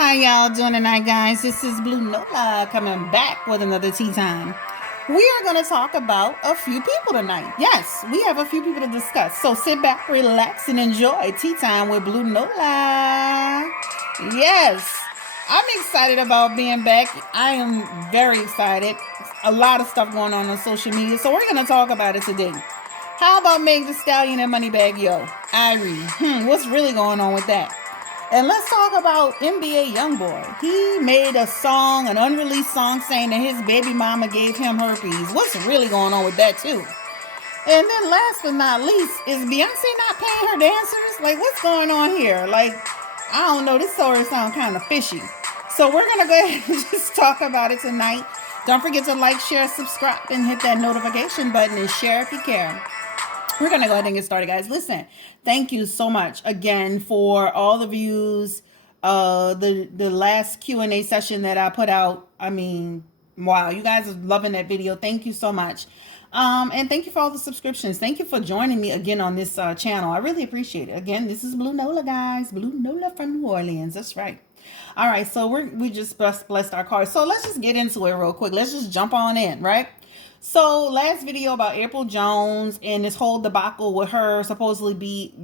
How y'all doing tonight, guys? This is Blue Nola coming back with another tea time. We are going to talk about a few people tonight. Yes, we have a few people to discuss. So sit back, relax, and enjoy tea time with Blue Nola. Yes, I'm excited about being back. I am very excited. A lot of stuff going on social media, so we're going to talk about it today. How about Meg the Stallion and MoneybaggYo? Irie, what's really going on with that? And let's talk about NBA YoungBoy. He made a song, an unreleased song, saying that his baby mama gave him herpes. What's really going on with that too? And then last but not least, is Beyonce not paying her dancers? Like, what's going on here? Like, I don't know. This story sounds kind of fishy. So we're going to go ahead and just talk about it tonight. Don't forget to like, share, subscribe, and hit that notification button and share if you care. We're going to go ahead and get started, guys. Listen, thank you so much again for all the views. The last Q&A session that I put out. I mean, wow, you guys are loving that video. Thank you so much. And thank you for all the subscriptions. Thank you for joining me again on this channel. I really appreciate it. Again, this is Blue Nola, guys. Blue Nola from New Orleans. That's right. All right, so we just blessed our cards. So let's just get into it real quick. Let's just jump on in, right? So last video about April Jones and this whole debacle with her supposedly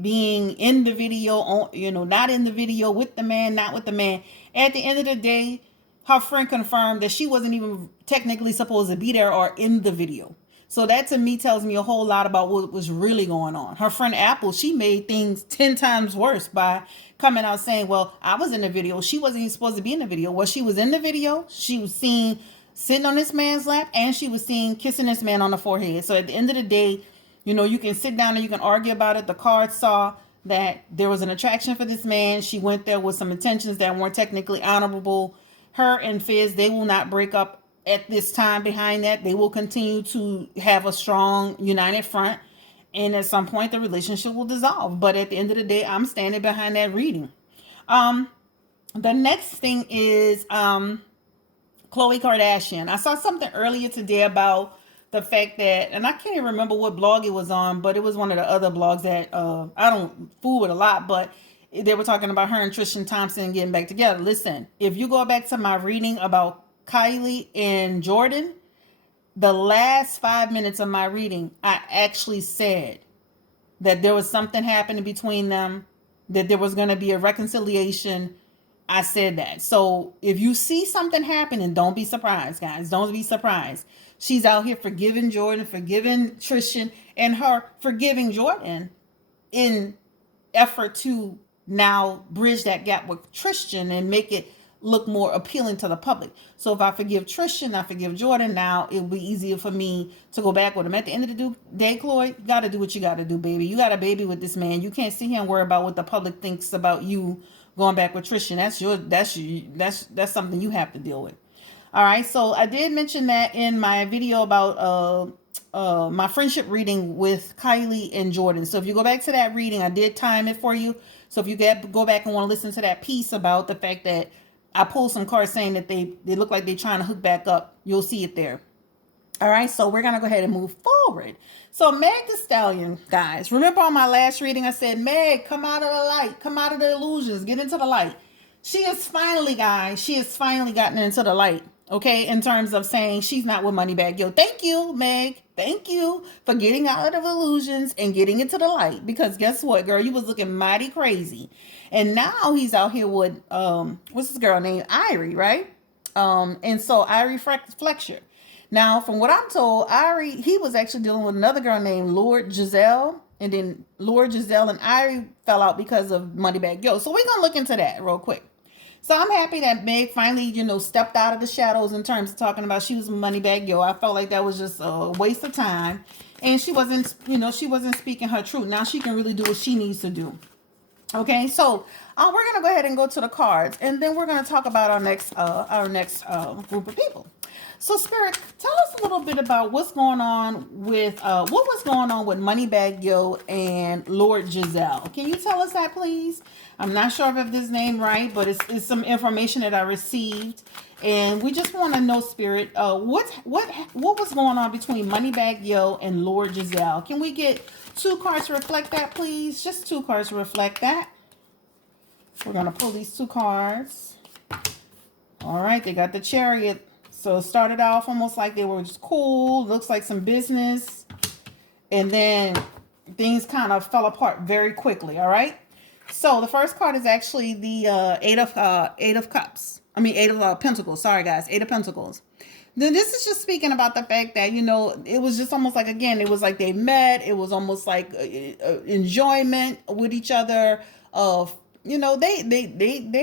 being in the video, not in the video, with the man, not with the man. At the end of the day, her friend confirmed that she wasn't even technically supposed to be there or in the video. So that to me tells me a whole lot about what was really going on. Her friend Apple, she made things 10 times worse by coming out saying, well, I was in the video. She wasn't even supposed to be in the video. Well, she was in the video. She was seen sitting on this man's lap, and she was seen kissing this man on the forehead. So at the end of the day, you can sit down and you can argue about it. The card saw that there was an attraction for this man. She went there with some intentions that weren't technically honorable. Her and Fizz, they will not break up at this time behind that. They will continue to have a strong, united front. And at some point, the relationship will dissolve. But at the end of the day, I'm standing behind that reading. The next thing is Khloe Kardashian. I saw something earlier today about the fact that, and I can't even remember what blog it was on, but it was one of the other blogs that I don't fool with a lot, but they were talking about her and Tristan Thompson getting back together. Listen, if you go back to my reading about Kylie and Jordan, the last 5 minutes of my reading, I actually said that there was something happening between them, that there was going to be a reconciliation. I said that. So if you see something happening, don't be surprised, guys. Don't be surprised. She's out here forgiving Jordan, forgiving Tristan, and her forgiving Jordan in effort to now bridge that gap with Tristan and make it look more appealing to the public. So if I forgive Tristan, I forgive Jordan, now it'll be easier for me to go back with him. At the end of the day, Khloe, you got to do what you got to do, baby. You got a baby with this man. You can't sit here and worry about what the public thinks about you going back with Tristan. That's something you have to deal with. All right. So I did mention that in my video about my friendship reading with Kylie and Jordan. So if you go back to that reading, I did time it for you. So if you go back and want to listen to that piece about the fact that I pulled some cards saying that they look like they're trying to hook back up, you'll see it there. All right, so we're going to go ahead and move forward. So Meg the Stallion, guys, remember on my last reading, I said, Meg, come out of the light, come out of the illusions, get into the light. She has finally, guys, gotten into the light, okay, in terms of saying she's not with MoneybaggYo. Thank you, Meg. Thank you for getting out of the illusions and getting into the light. Because guess what, girl? You was looking mighty crazy. And now he's out here with, what's this girl named? Irie, right? And so Irie Fletcher. Now, from what I'm told, Irie, he was actually dealing with another girl named Lord Giselle. And then Lord Giselle and Irie fell out because of MoneybaggYo. So we're going to look into that real quick. So I'm happy that Meg finally, stepped out of the shadows in terms of talking about she was MoneybaggYo. I felt like that was just a waste of time. And she wasn't speaking her truth. Now she can really do what she needs to do. Okay, so we're going to go ahead and go to the cards. And then we're going to talk about our next group of people. So Spirit, tell us a little bit about what's going on with what was going on with MoneybaggYo and Lord Giselle. Can you tell us that, please? I'm not sure if I have this name right, but it's some information that I received, and we just want to know, Spirit, what was going on between MoneybaggYo and Lord Giselle? Can we get 2 cards to reflect that, please? Just 2 cards to reflect that. We're gonna pull these 2 cards. All right, they got the Chariot. So it started off almost like they were just cool. Looks like some business. And then things kind of fell apart very quickly. All right. So the first card is actually the Eight of Cups. I mean, Eight of Pentacles. Sorry, guys. Eight of Pentacles. Then this is just speaking about the fact that, you know, it was just almost like, again, it was like they met. It was almost like enjoyment with each other. Of, you know, they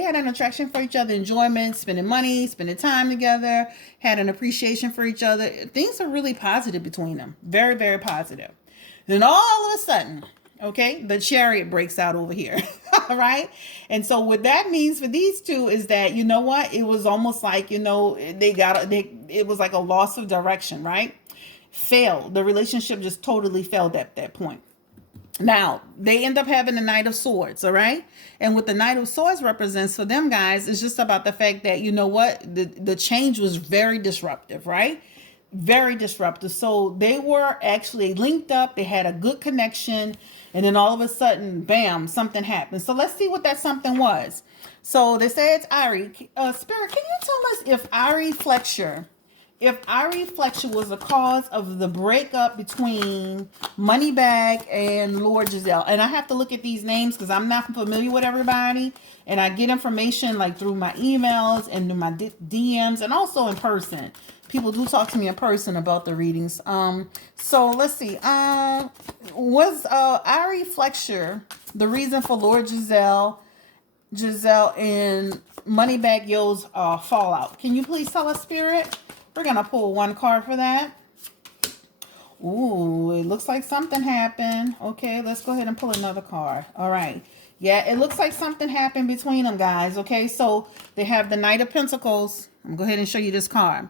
had an attraction for each other, enjoyment, spending money, spending time together, had an appreciation for each other. Things are really positive between them. Very, very positive. Then all of a sudden, okay, the Chariot breaks out over here. All right. And so what that means for these two is that, you know what, it was almost like, you know, it was like a loss of direction, right? Failed. The relationship just totally failed at that point. Now, they end up having the Knight of Swords, all right? And what the Knight of Swords represents for them, guys, is just about the fact that, you know what, the change was very disruptive, right? Very disruptive. So they were actually linked up. They had a good connection. And then all of a sudden, bam, something happened. So let's see what that something was. So they say it's Ari. Spirit, can you tell us if Ari Fletcher was the cause of the breakup between Moneybag and Lord Giselle? And I have to look at these names because I'm not familiar with everybody. And I get information like through my emails and through my DMs and also in person. People do talk to me in person about the readings. So let's see. Was Ari Fletcher the reason for Lord Giselle and MoneybaggYo's fallout? Can you please tell us, Spirit? We're going to pull one card for that. Ooh, it looks like something happened. Okay, let's go ahead and pull another card. All right. Yeah, it looks like something happened between them, guys. Okay, so they have the Knight of Pentacles. I'm going to go ahead and show you this card.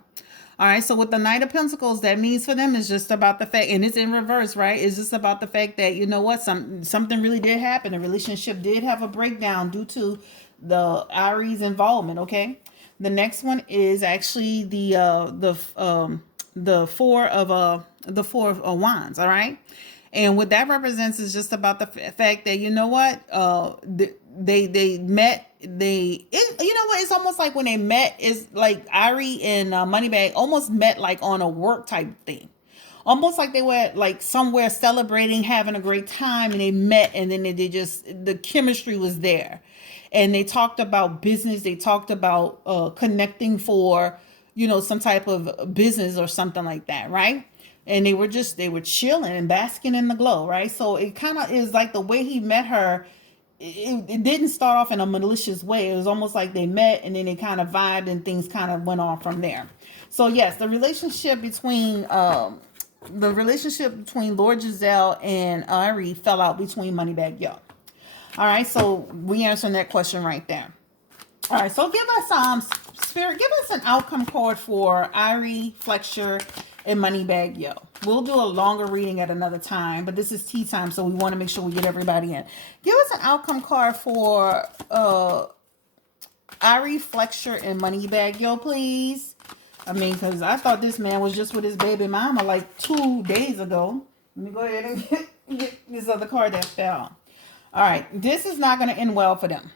All right, so with the Knight of Pentacles, that means for them is just about the fact, and it's in reverse, right? It's just about the fact that, you know what, something really did happen. The relationship did have a breakdown due to the Ari's involvement, okay? The next one is actually the four of wands, all right? And what that represents is just about the fact that, you know what, they met. You know what, it's almost like when they met, is like Ari and Moneybag almost met like on a work type thing. Almost like they were like somewhere celebrating, having a great time, and they met, and then the chemistry was there. And they talked about business. They talked about connecting for, you know, some type of business or something like that, right? And they were chilling and basking in the glow, right? So it kind of is like the way he met her. It didn't start off in a malicious way. It was almost like they met and then they kind of vibed and things kind of went on from there. So yes, the relationship between Lord Giselle and Ari fell out between MoneybaggYo. All right, so we answering that question right there. All right, so give us Spirit, give us an outcome card for Ari Fletcher and MoneybaggYo. We'll do a longer reading at another time, but this is tea time, so we want to make sure we get everybody in. Give us an outcome card for Ari Fletcher and MoneybaggYo, please. I mean, because I thought this man was just with his baby mama like 2 days ago. Let me go ahead and get this other card that fell. All right, this is not going to end well for them.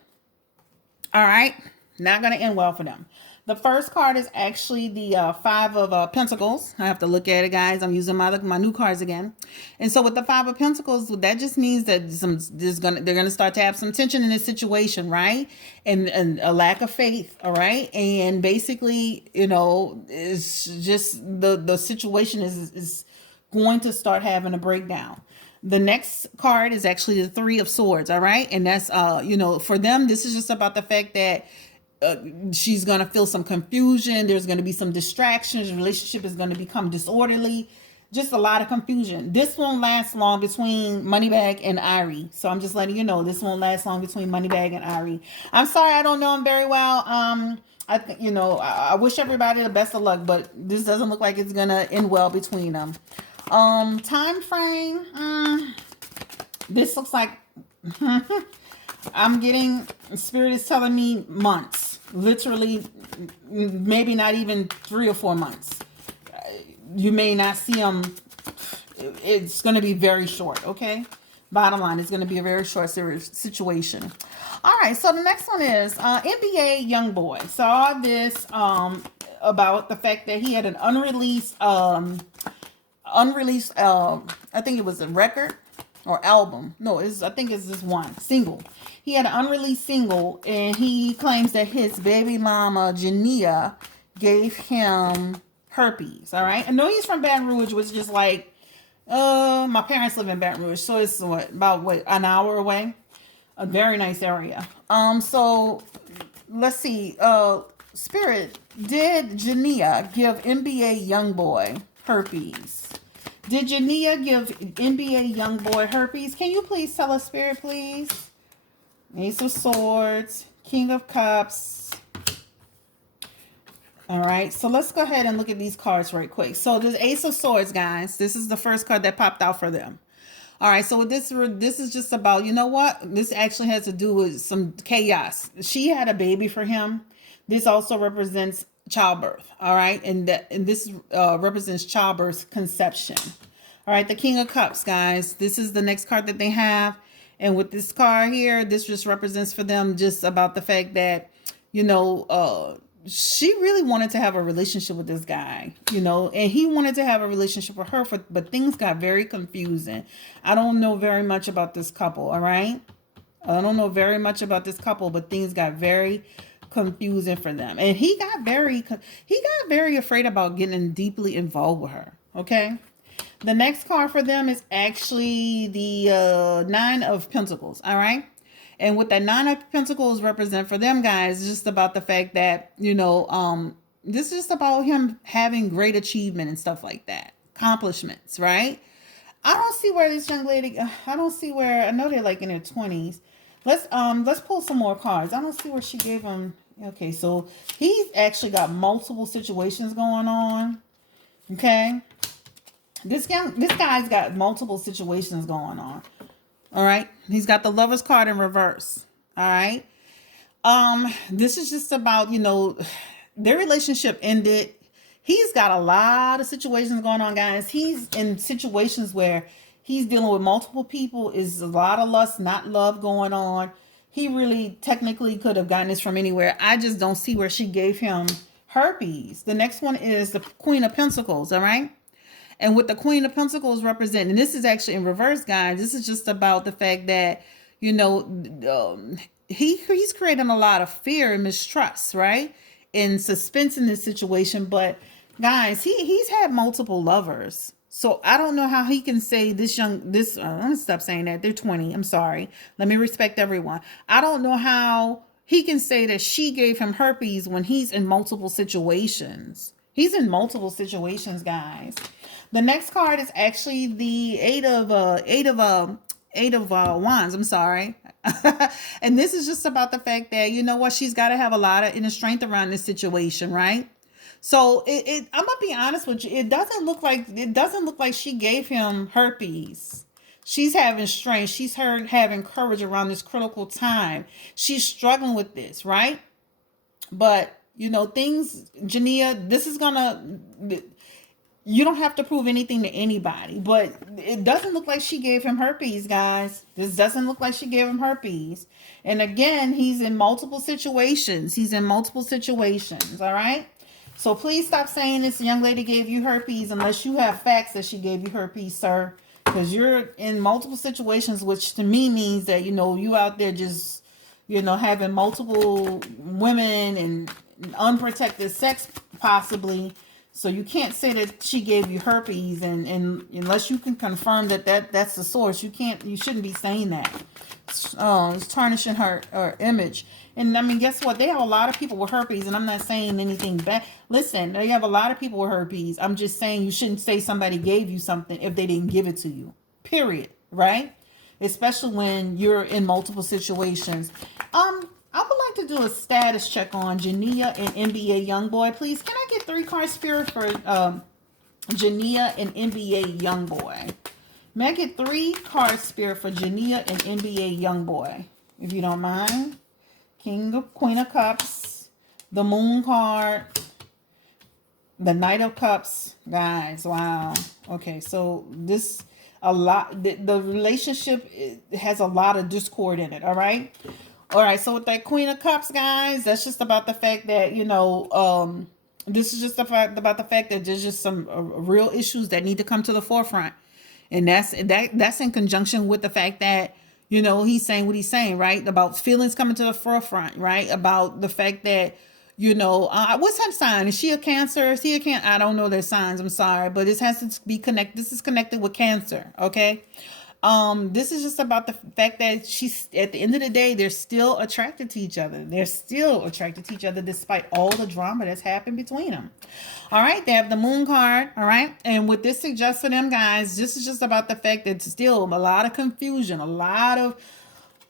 All right, not going to end well for them. The first card is actually the Five of Pentacles. I have to look at it, guys. I'm using my new cards again. And so with the Five of Pentacles, that just means that they're gonna start to have some tension in this situation, right? And a lack of faith, all right? And basically, you know, it's just the situation is going to start having a breakdown. The next card is actually the Three of Swords, all right? And that's, you know, for them, this is just about the fact that she's going to feel some confusion. There's going to be some distractions. The relationship is going to become disorderly. Just a lot of confusion. This won't last long between Moneybag and Ari. So I'm just letting you know, this won't last long between Moneybag and Ari. I'm sorry, I don't know him very well. I think, you know, I wish everybody the best of luck, but this doesn't look like it's going to end well between them. Time frame. This looks like I'm getting, Spirit is telling me months, literally, maybe not even 3 or 4 months. You may not see them. It's going to be very short. Okay. Bottom line, it's going to be a very short situation. All right, so the next one is NBA YoungBoy. Saw this about the fact that he had an unreleased I think it was a record or album. No, I think it's just one single. He had an unreleased single, and he claims that his baby mama Jania gave him herpes. All right, I know he's from Baton Rouge, which is just like my parents live in Baton Rouge, so it's about an hour away. A very nice area. So let's see. Spirit, did Jania give NBA YoungBoy herpes? Did Jania give NBA YoungBoy herpes? Can you please tell us, Spirit, please? Ace of Swords, King of Cups. All right, so let's go ahead and look at these cards right quick. So this Ace of Swords, guys, this is the first card that popped out for them. All right, so this is just about, you know what? This actually has to do with some chaos. She had a baby for him. This also represents childbirth, all right? And this represents childbirth, conception. All right, the King of Cups, guys. This is the next card that they have. And with this card here, this just represents for them just about the fact that, you know, she really wanted to have a relationship with this guy, you know, and he wanted to have a relationship with her, but things got very confusing. I don't know very much about this couple, all right? I don't know very much about this couple, but things got very confusing for them. And he got very afraid about getting deeply involved with her, okay? The next card for them is actually the Nine of Pentacles, all right? And what that Nine of Pentacles represent for them, guys, is just about the fact that, you know, this is just about him having great achievement and stuff like that. Accomplishments, right? I don't see where this young lady, I don't see where, I know they're like in their 20s. Let's pull some more cards. I don't see where she gave him. Okay, so he's actually got multiple situations going on. Okay. This guy's got multiple situations going on. All right. He's got the Lover's card in reverse. All right. This is just about, you know, their relationship ended. He's got a lot of situations going on, guys. He's in situations where he's dealing with multiple people. Is a lot of lust, not love going on. He really technically could have gotten this from anywhere. I just don't see where she gave him herpes. The next one is the Queen of Pentacles. All right. And what the Queen of Pentacles represent, and this is actually in reverse, guys, this is just about the fact that, you know, he's creating a lot of fear and mistrust, right? And suspense in this situation. But guys, he's had multiple lovers. So I don't know how he can say I'm gonna stop saying that. They're 20. I'm sorry. Let me respect everyone. I don't know how he can say that she gave him herpes when he's in multiple situations. He's in multiple situations, guys. The next card is actually the Eight of Wands. I'm sorry. And this is just about the fact that, you know what, she's got to have a lot of inner strength around this situation, right? So I'm gonna be honest with you. It doesn't look like she gave him herpes. She's having strength. She's having courage around this critical time. She's struggling with this, right? But you know, Jania, you don't have to prove anything to anybody, but it doesn't look like she gave him herpes, guys. This doesn't look like she gave him herpes. And again, he's in multiple situations. All right? So please stop saying this young lady gave you herpes unless you have facts that she gave you herpes, sir. Because you're in multiple situations, which to me means that, you know, you out there just, you know, having multiple women and unprotected sex possibly. So you can't say that she gave you herpes, and unless you can confirm that's the source, you shouldn't be saying that. It's tarnishing her image. And I mean, guess what? They have a lot of people with herpes, and I'm not saying anything bad. Listen, they have a lot of people with herpes. I'm just saying you shouldn't say somebody gave you something if they didn't give it to you. Period. Right? Especially when you're in multiple situations. I would like to do a status check on Jania and NBA YoungBoy, please. Can I get 3 card spirit for Jania and NBA YoungBoy? May I get 3 card spirit for Jania and NBA YoungBoy, if you don't mind? Queen of Cups, the Moon card, the Knight of Cups, guys. Wow. Okay, so the relationship has a lot of discord in it. All right. All right, so with that Queen of Cups, guys, that's just about the fact that, this is just about the fact that there's just some real issues that need to come to the forefront. And that's in conjunction with the fact that, he's saying what he's saying, right? About feelings coming to the forefront, right? About the fact that, what's her sign? Is she a Cancer? Is he a Cancer? I don't know their signs. I'm sorry, but this has to be connected. This is connected with Cancer. Okay. This is just about the fact that she's, at the end of the day, they're still attracted to each other. They're still attracted to each other despite all the drama that's happened between them. All right, they have the Moon card. All right, and what this suggests for them, guys, this is just about the fact that still a lot of confusion, a lot of,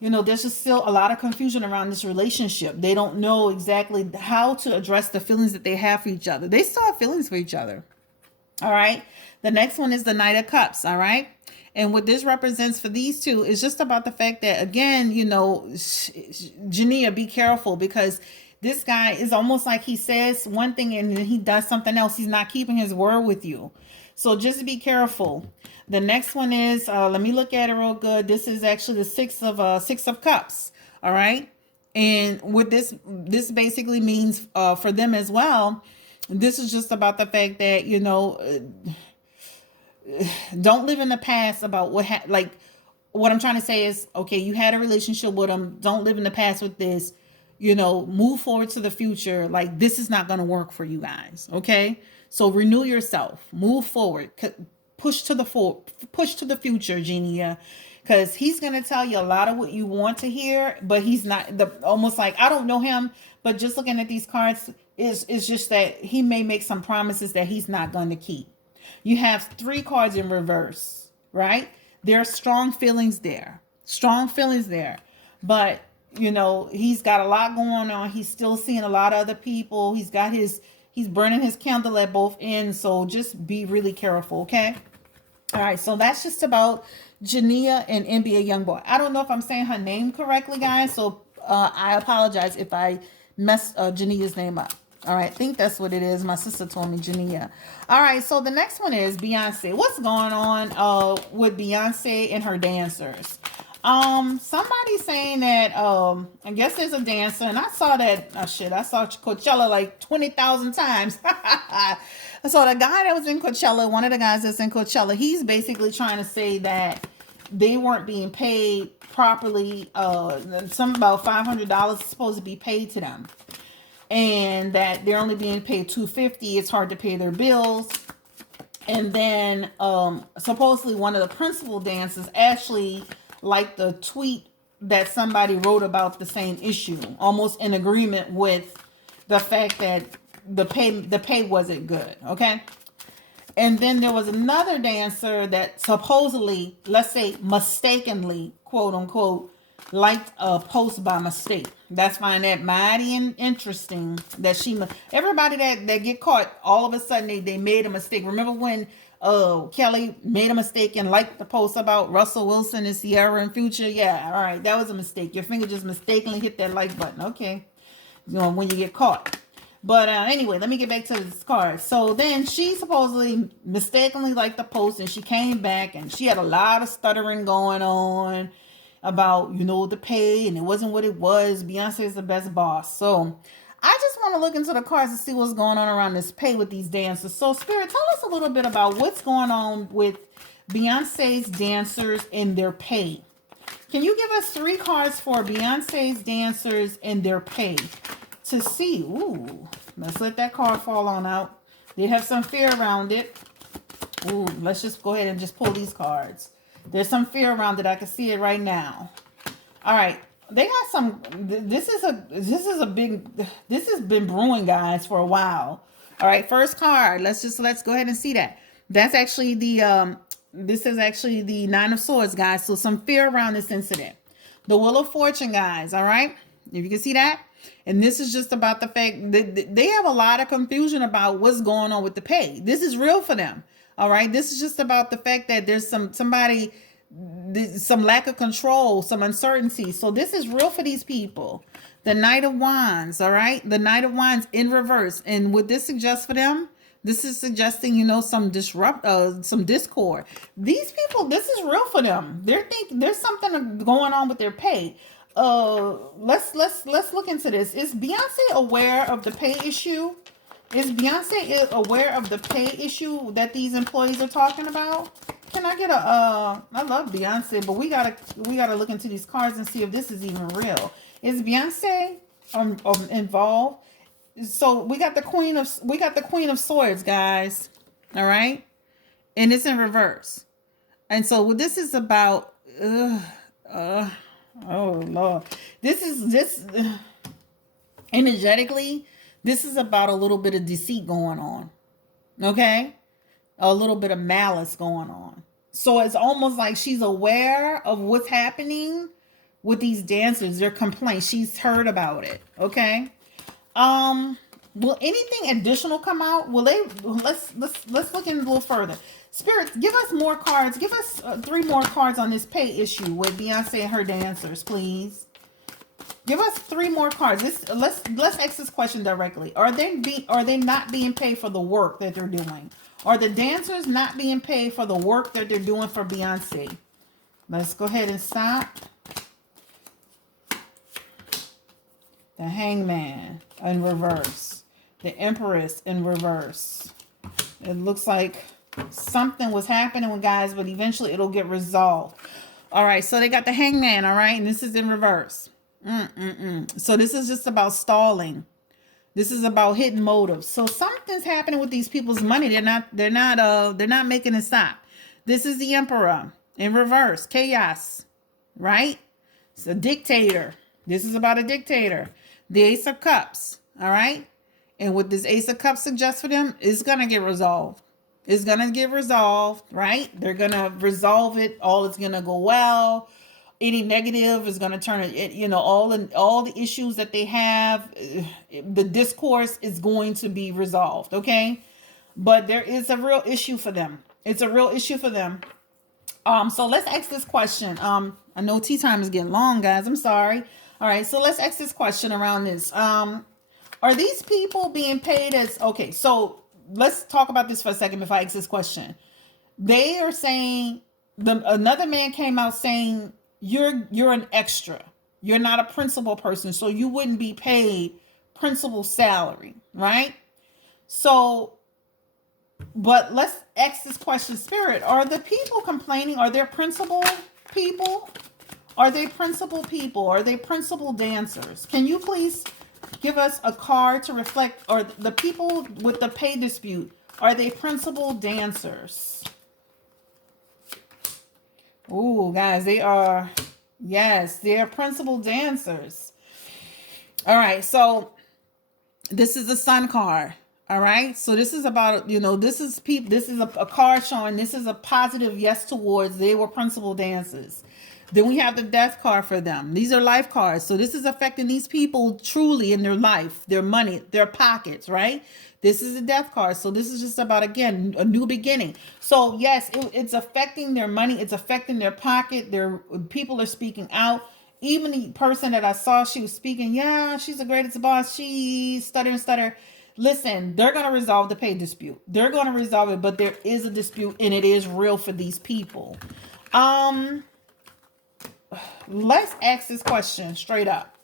there's just still a lot of confusion around this relationship. They don't know exactly how to address the feelings that they have for each other. They still have feelings for each other. All right, the next one is the Knight of Cups. All right. And what this represents for these two is just about the fact that, again, Jania, be careful, because this guy is almost like he says one thing and then he does something else. He's not keeping his word with you. So just be careful. The next one is, let me look at it real good. This is actually the Six of Cups. All right. And with this basically means for them as well, this is just about the fact that, don't live in the past about what I'm trying to say is, okay, you had a relationship with them. Don't live in the past with this, move forward to the future. Like, this is not going to work for you guys. Okay. So renew yourself, move forward, push to the future, Genia, because he's going to tell you a lot of what you want to hear, but he's not almost like, I don't know him, but just looking at these cards is just that he may make some promises that he's not going to keep. You have 3 cards in reverse, right? There are strong feelings there. But, he's got a lot going on. He's still seeing a lot of other people. He's burning his candle at both ends. So just be really careful, okay? All right, so that's just about Jania and NBA YoungBoy. I don't know if I'm saying her name correctly, guys. So I apologize if I messed Jania's name up. All right, I think that's what it is. My sister told me, Jania. All right, so the next one is Beyonce. What's going on with Beyonce and her dancers? Somebody saying that I guess there's a dancer, and I saw that I saw Coachella like 20,000 times. So the guy that was in Coachella, one of the guys that's in Coachella, he's basically trying to say that they weren't being paid properly. Some about $500 is supposed to be paid to them, and that they're only being paid $250. It's hard to pay their bills. And then supposedly one of the principal dancers actually liked the tweet that somebody wrote about the same issue, almost in agreement with the fact that the pay wasn't good. Okay. And then there was another dancer that supposedly, let's say mistakenly, quote unquote, liked a post by mistake. That's find that mighty and interesting that everybody that get caught, all of a sudden they made a mistake. Remember when Kelly made a mistake and liked the post about Russell Wilson and Sierra and Future? Yeah, all right, that was a mistake. Your finger just mistakenly hit that like button. Okay, when you get caught. But anyway, let me get back to this card. So then she supposedly mistakenly liked the post, and she came back and she had a lot of stuttering going on about, the pay, and it wasn't what it was. Beyonce is the best boss. So I just want to look into the cards to see what's going on around this pay with these dancers. So Spirit, tell us a little bit about what's going on with Beyonce's dancers and their pay. Can you give us 3 cards for Beyonce's dancers and their pay to see? Ooh, let's let that card fall on out. They have some fear around it. Ooh, let's just go ahead and just pull these cards. There's some fear around it. I can see it right now. All right. They got some, this has been brewing, guys, for a while. All right. First card. Let's go ahead and see that. That's actually this is actually the 9 of Swords, guys. So some fear around this incident. The Wheel of Fortune, guys. All right. If you can see that. And this is just about the fact that they have a lot of confusion about what's going on with the pay. This is real for them. All right. This is just about the fact that there's some lack of control, some uncertainty. So this is real for these people. The Knight of Wands. All right. The Knight of Wands in reverse. And what this suggests for them, this is suggesting, some discord. These people, this is real for them. They're thinking there's something going on with their pay. let's look into this. Is Beyonce aware of the pay issue? Is Beyonce aware of the pay issue that these employees are talking about? Can I get a I love Beyonce, but we gotta look into these cards and see if this is even real. Is Beyonce involved? So we got the Queen of Swords, guys. All right, and it's in reverse. And so what this is about, oh Lord, this energetically, this is about a little bit of deceit going on. Okay, a little bit of malice going on. So it's almost like she's aware of what's happening with these dancers. Their complaints, she's heard about it. Okay. Will anything additional come out? Will they? Let's look in a little further. Spirit, give us more cards. Give us 3 more cards on this pay issue with Beyonce and her dancers, please. Give us 3 more cards. Let's ask this question directly. Are they not being paid for the work that they're doing? Are the dancers not being paid for the work that they're doing for Beyonce? Let's go ahead and stop. The Hangman in reverse. The Empress in reverse. It looks like something was happening with guys, but eventually it'll get resolved. All right, so they got the Hangman, all right, and this is in reverse. So this is just about stalling. This is about hidden motives. So something's happening with these people's money. They're not making it stop. This is the Emperor in reverse. Chaos, right? It's a dictator. This is about a dictator. The Ace of Cups, all right? And what this Ace of Cups suggests for them is going to get resolved. It's going to get resolved, right? They're going to resolve it. All is going to go well. Any negative is going to turn it, all the issues that they have, the discourse is going to be resolved, okay? But there is a real issue for them. It's a real issue for them. So let's ask this question. I know tea time is getting long, guys. I'm sorry. All right, so let's ask this question around this. Are these people being paid as, okay, so let's talk about this for a second before I ask this question. They are saying, another man came out saying, you're an extra. You're not a principal person, so you wouldn't be paid principal salary, right? So, but let's ask this question, Spirit. Are the people complaining, are there principal people? Are they principal people? Are they principal dancers? Can you please give us a card to reflect, or the people with the pay dispute, are they principal dancers? Ooh, guys, they are, yes, they're principal dancers. All right, so this is the Sun card. All right, so this is about, this is a card showing this is a positive yes towards they were principal dancers. Then we have the Death card for them. These are life cards. So this is affecting these people truly in their life, their money, their pockets, right? This is the Death card. So this is just about, again, a new beginning. So yes, it's affecting their money. It's affecting their pocket. Their people are speaking out. Even the person that I saw, she was speaking, yeah, she's the greatest boss. She stutter. Listen, they're going to resolve the pay dispute. They're going to resolve it, but there is a dispute and it is real for these people. Let's ask this question straight up.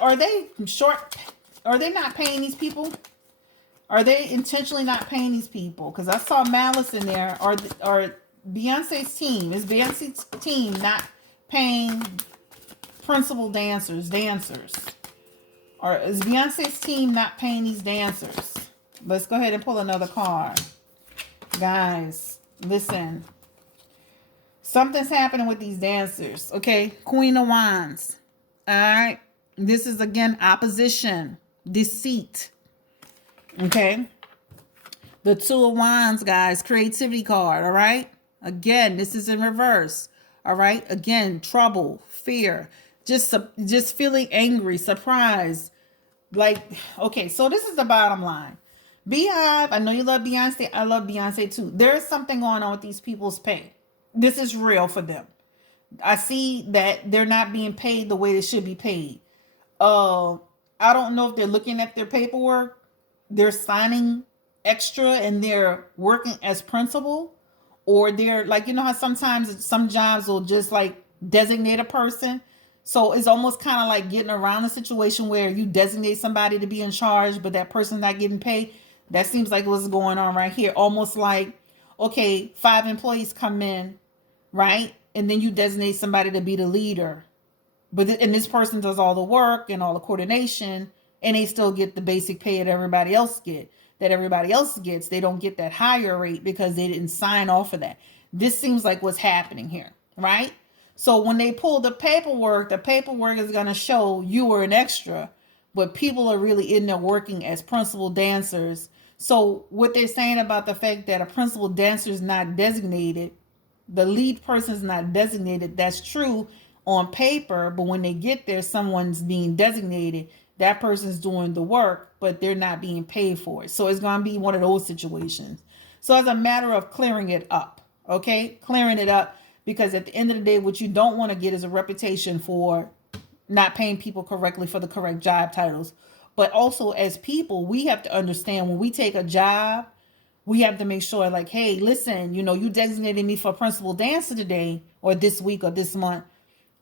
Are they not paying these people? Are they intentionally not paying these people? Because I saw malice in there. Or Beyonce's team, is Beyonce's team not paying principal dancers? Or is Beyonce's team not paying these dancers? Let's go ahead and pull another card. Guys, listen. Something's happening with these dancers, okay? Queen of Wands, all right? This is, again, opposition, deceit, okay? The Two of Wands, guys, creativity card, all right? Again, this is in reverse, all right? Again, trouble, fear, just feeling angry, surprised. Like, okay, so this is the bottom line. Beehive, I know you love Beyonce. I love Beyonce too. There is something going on with these people's pay. This is real for them. I see that they're not being paid the way they should be paid. I don't know if they're looking at their paperwork. They're signing extra and they're working as principal, or they're like, how sometimes some jobs will just like designate a person. So it's almost kind of like getting around a situation where you designate somebody to be in charge, but that person's not getting paid. That seems like what's going on right here. Almost like, okay, 5 employees come in, right? And then you designate somebody to be the leader. And this person does all the work and all the coordination, and they still get the basic pay that everybody else gets. They don't get that higher rate because they didn't sign off for that. This seems like what's happening here, right? So when they pull the paperwork is going to show you were an extra, but people are really in there working as principal dancers. So what they're saying about the fact that a principal dancer is not designated, the lead person is not designated, that's true on paper, but when they get there, someone's being designated. That person's doing the work, but they're not being paid for it. So it's going to be one of those situations. So it's a matter of clearing it up, okay? Clearing it up, because at the end of the day, what you don't want to get is a reputation for not paying people correctly for the correct job titles. But also as people, we have to understand when we take a job, we have to make sure like, hey, listen, you designated me for principal dancer today or this week or this month.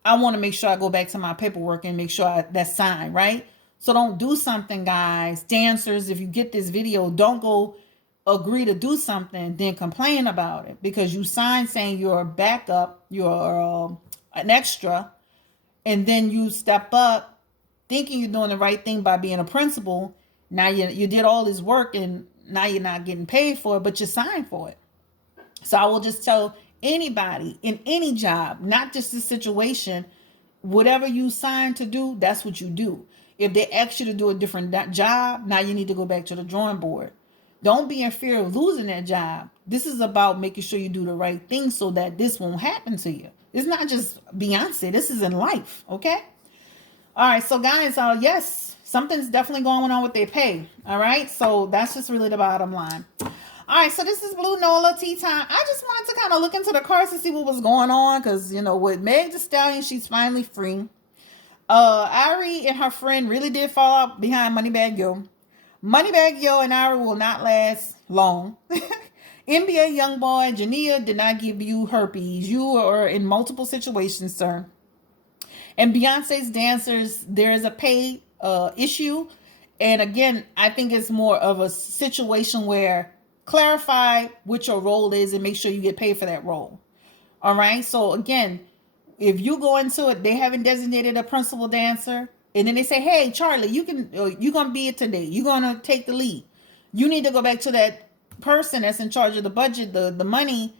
I want to make sure I go back to my paperwork and make sure that's signed, right? So don't do something, guys. Dancers, if you get this video, don't go agree to do something, then complain about it because you signed saying you're a backup, you're an extra, and then you step up thinking you're doing the right thing by being a principal. Now you did all this work and now you're not getting paid for it, but you signed for it. So I will just tell anybody in any job, not just this situation, whatever you sign to do, that's what you do. If they ask you to do a different job, now you need to go back to the drawing board. Don't be in fear of losing that job. This is about making sure you do the right thing so that this won't happen to you. It's not just Beyonce. This is in life, okay? All right, so guys, yes, something's definitely going on with their pay, all right? So that's just really the bottom line. All right, so this is Blue Nola Tea Time. I just wanted to kind of look into the cards to see what was going on because, with Meg Thee Stallion, she's finally free. Ari and her friend really did fall out behind MoneybaggYo. MoneybaggYo and Ari will not last long. NBA YoungBoy and Jania did not give you herpes. You are in multiple situations, sir. And Beyonce's dancers, there is a pay issue. And again, I think it's more of a situation where clarify what your role is and make sure you get paid for that role. All right. So again, if you go into it, they haven't designated a principal dancer. And then they say, hey, Charlie, you're going to be it today. You're going to take the lead. You need to go back to that person that's in charge of the budget, the money,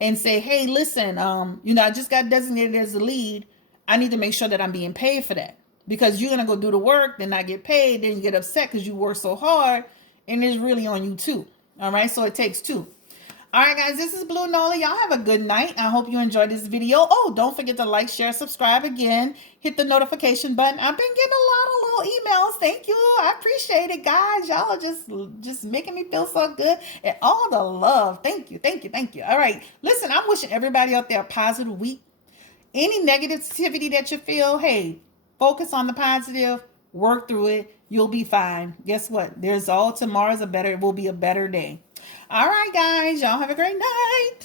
and say, hey, listen, I just got designated as the lead. I need to make sure that I'm being paid for that. Because you're going to go do the work, then not get paid, then you get upset because you work so hard, and it's really on you too. All right, so it takes two. All right, guys, this is Blue Nola. Y'all have a good night. I hope you enjoyed this video. Oh, don't forget to like, share, subscribe again. Hit the notification button. I've been getting a lot of little emails. Thank you. I appreciate it, guys. Y'all are just making me feel so good. And all the love. Thank you, thank you, thank you. All right, listen, I'm wishing everybody out there a positive week. Any negativity that you feel, hey, focus on the positive. Work through it. You'll be fine. Guess what? It will be a better day. All right, guys. Y'all have a great night.